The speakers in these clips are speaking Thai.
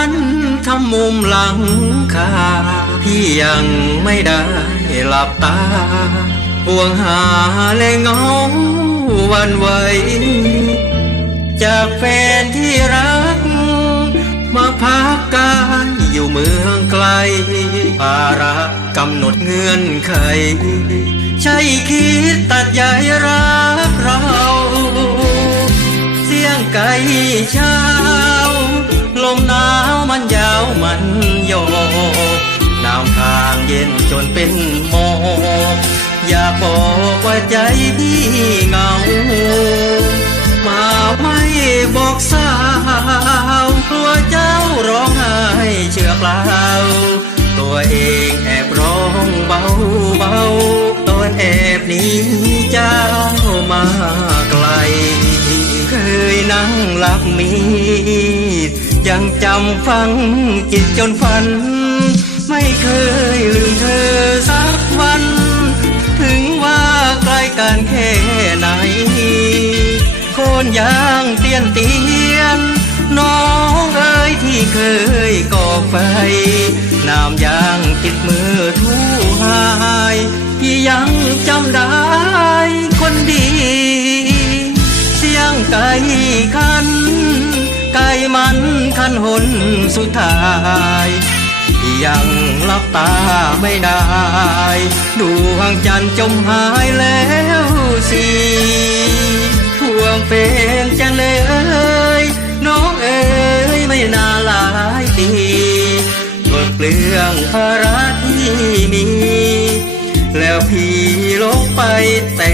นั้นทำมุมหลังคา พี่ยังไม่ได้หลับตาห่วงหาและเงาวันไหว จากแฟนที่รัก มาพักกายอยู่เมืองไกล ภาระกำหนดเงื่อนไข ใช่คิดตัดใยรักเรา เสียงไก่เช้า ลมหนาวมันยาวมันโยกน้ำค้างเย็นจนเป็นหมอกอยากบอกว่าใจพี่เหงา มาไม่บอกสาวกลัวเจ้าร้องไห้เชื่อเปล่า ตัวเองแอบร้องเบาเบาตอนแอบหนี้เจ้ามาไกล นั่งหลับมีดยังจำฟังจิตจนฝัน ไม่เคยลืมเธอสักวัน ถึงว่าใกล้กันแค่ไหน โคนยางเตียนเตียน น้องเอ๋ยที่เคยก่อไฟ น้ำยางติดมือทูหาย ไก่คัน ไก่มันคันหนสุดท้ายยังหลับตาไม่ได้ ดวงจันทร์จมหายแล้วสิห่วงเป็นจังเลยน้องเอ๋ยไม่น่าหลายปีหมดเปลืองภาระที่มี แล้วพี่ลบไปแต่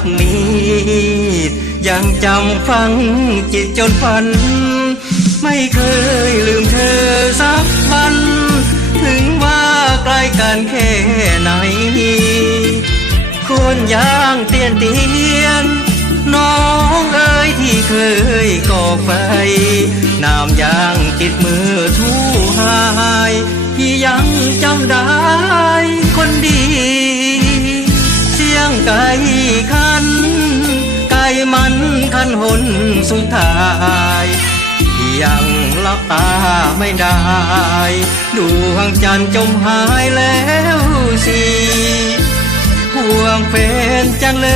ับมียังจำฟังจิตจนฝัน ไม่เคยลืมเธอสักวัน ถึงว่าใกล้กันแค่ไหนคนย่างเตียนเตียน น้องเอ๋ยที่เคยก่อไฟน้ำยางติดมือทูหาย พี่ยังจำได้ ไก่คัน ไก่มันคันหนสุดท้ายยังลับตาไม่ได้ดวงจันจมหายแล้วสิห่วงเป็นจังเล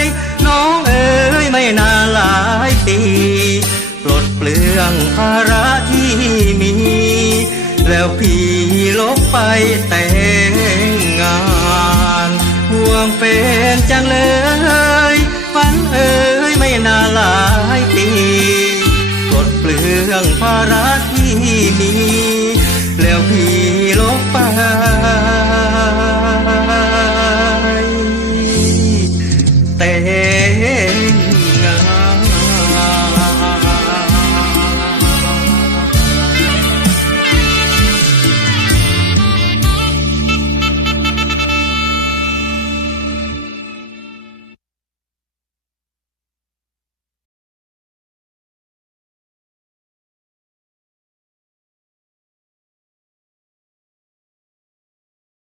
ย น้องเอ๋ยไม่นานหลายปีปลดเปลืองภาระที่มี แล้วพี่ลบไปแต่ ลดเปลืองภาระที่มี แล้วพี่ลบไป แต่งงาน